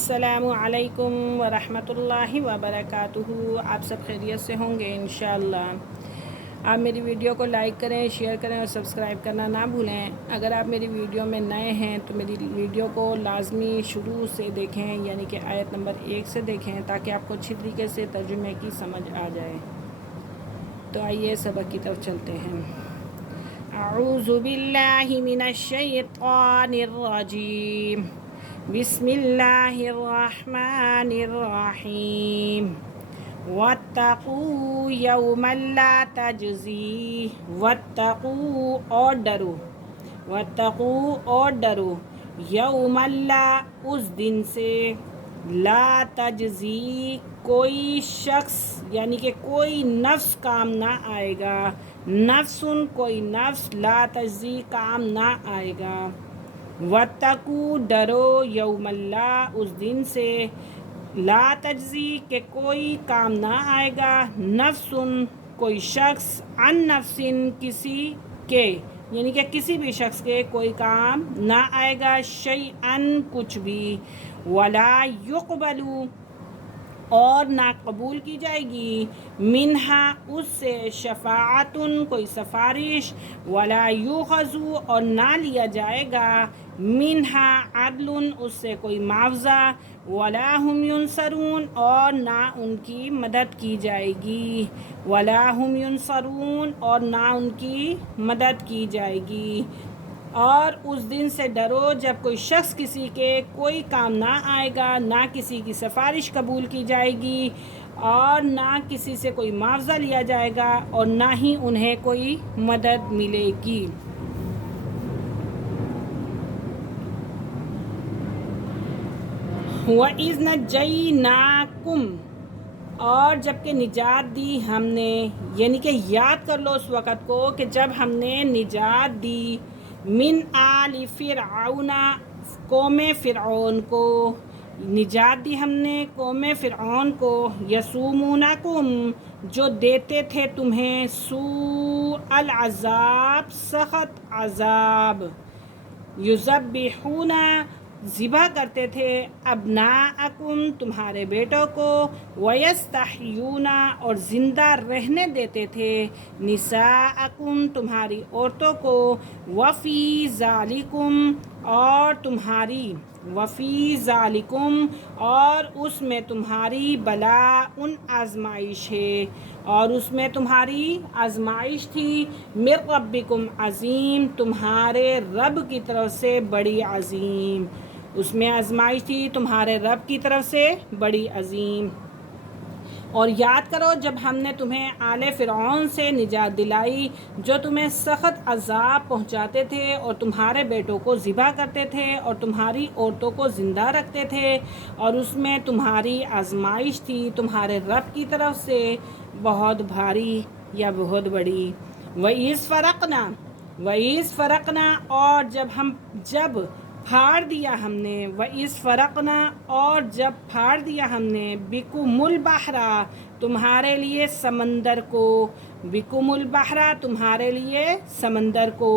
السلام علیکم ورحمۃ اللہ وبرکاتہ۔ آپ سب خیریت سے ہوں گے انشاءاللہ۔ آپ میری ویڈیو کو لائک کریں، شیئر کریں اور سبسکرائب کرنا نہ بھولیں۔ اگر آپ میری ویڈیو میں نئے ہیں تو میری ویڈیو کو لازمی شروع سے دیکھیں، یعنی کہ آیت نمبر 1 سے دیکھیں، تاکہ آپ کو اچھی طریقے سے ترجمے کی سمجھ آ جائے۔ تو آئیے سبق کی طرف چلتے ہیں۔ اعوذ باللہ من الشیطان الرجیم، بسم اللہ الرحمن الرحیم۔ واتقوا یوما لا تجزی، واتقوا اور ڈرو، واتقوا اور ڈرو، یوما لا اس دن سے، لا تجزی کوئی شخص یعنی کہ کوئی نفس کام نہ آئے گا، نفسن کوئی نفس، لا تجزی کام نہ آئے گا۔ واتقوا ڈرو، یوم اللہ اس دن سے، لا تجزی کہ کوئی کام نہ آئے گا، نفسن کوئی شخص، عن نفسن کسی کے یعنی کہ کسی بھی شخص کے کوئی کام نہ آئے گا، شیئن کچھ بھی، ولا یقبل اور نہ قبول کی جائے گی، منہا اس سے، شفاعتن کوئی سفارش، ولا یوخذ اور نہ لیا جائے گا، منہا عدل اس سے کوئی معاوضہ، ولا ہم ینصرون اور نہ ان کی مدد کی جائے گی، ولا ہم ینصرون اور نہ ان کی مدد کی جائے گی۔ اور اس دن سے ڈرو جب کوئی شخص کسی کے کوئی کام نہ آئے گا، نہ کسی کی سفارش قبول کی جائے گی، اور نہ کسی سے کوئی معاوضہ لیا جائے گا، اور نہ ہی انہیں کوئی مدد ملے گی۔ وَإِذْ نَجَّيْنَاكُمْ اور جب کہ نجات دی ہم نے، یعنی کہ یاد کر لو اس وقت کو کہ جب ہم نے نجات دی، من آل فرعون قوم فرعون کو، نجات دی ہم نے قوم فرعون کو، یسومونکم جو دیتے تھے تمہیں، سوء العذاب سخت عذاب، یذبحون ذبح کرتے تھے، ابناءکم تمہارے بیٹوں کو، ویستحیون اور زندہ رہنے دیتے تھے، نساءکم تمہاری عورتوں کو، وفی ذالکم اور تمہاری، وفی ذالکم اور اس میں تمہاری، بلاء آزمائش ہے، اور اس میں تمہاری آزمائش تھی، من ربکم عظیم تمہارے رب کی طرف سے بڑی عظیم، اس میں آزمائش تھی تمہارے رب کی طرف سے بڑی عظیم۔ اور یاد کرو جب ہم نے تمہیں آل فرعون سے نجات دلائی، جو تمہیں سخت عذاب پہنچاتے تھے اور تمہارے بیٹوں کو ذبح کرتے تھے اور تمہاری عورتوں کو زندہ رکھتے تھے، اور اس میں تمہاری آزمائش تھی تمہارے رب کی طرف سے بہت بھاری یا بہت بڑی۔ وَإِذْ فَرَقْنَا، وَإِذْ فَرَقْنَا اور جب پھاڑ دیا ہم نے، وَإِذْ فَرَقْنَا اور جب پھاڑ دیا ہم نے، بِكُمُ الْبَحْرَ تمہارے لیے سمندر کو، بِكُمُ الْبَحْرَ تمہارے لیے سمندر کو،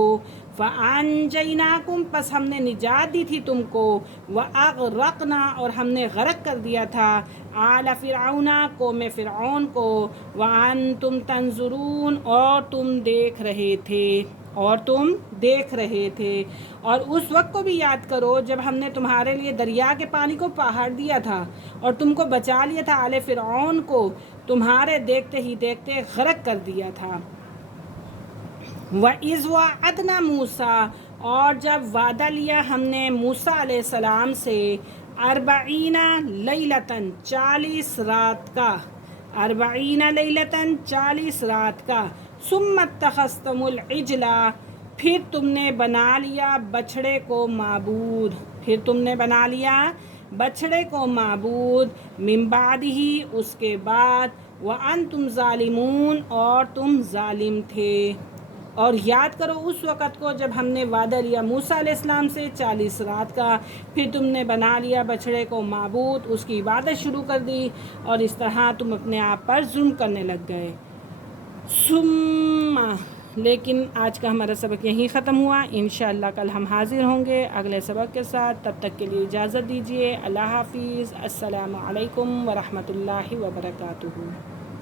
فَأَنْجَيْنَاكُمْ پس ہم نے نجات دی تھی تم کو، وَأَغْرَقْنَا اور ہم نے غرق کر دیا تھا، آل فرعون قوم فرعون کو، وَأَنْتُمْ تَنْظُرُونَ اور تم دیکھ رہے تھے، اور تم دیکھ رہے تھے۔ اور اس وقت کو بھی یاد کرو جب ہم نے تمہارے لیے دریا کے پانی کو پہاڑ دیا تھا اور تم کو بچا لیا تھا، آل فرعون کو تمہارے دیکھتے ہی دیکھتے غرق کر دیا تھا۔ وَإِذْ وَعَدْنَا مُوسَىٰ اور جب وعدہ لیا ہم نے موسیٰ علیہ السلام سے، 40 لیلۃً 40 رات کا، 40 لیلۃً 40 رات کا، ثُمَّ اتَّخَذْتُمُ الْعِجْلَ پھر تم نے بنا لیا بچھڑے کو معبود، پھر تم نے بنا لیا بچھڑے کو معبود، من بعدہ اس کے بعد، وَأَنْتُمْ ظَالِمُونَ اور تم ظالم تھے۔ اور یاد کرو اس وقت کو جب ہم نے وعدہ لیا موسیٰ علیہ السلام سے 40 رات کا، پھر تم نے بنا لیا بچھڑے کو معبود، اس کی عبادت شروع کر دی، اور اس طرح تم اپنے آپ پر ظلم کرنے لگ گئے۔ لیکن آج کا ہمارا سبق یہیں ختم ہوا. انشاءاللہ کل ہم حاضر ہوں گے اگلے سبق کے ساتھ. تب تک کے لیے اجازت دیجیے. اللہ حافظ. السلام علیکم ورحمۃ اللہ وبرکاتہ.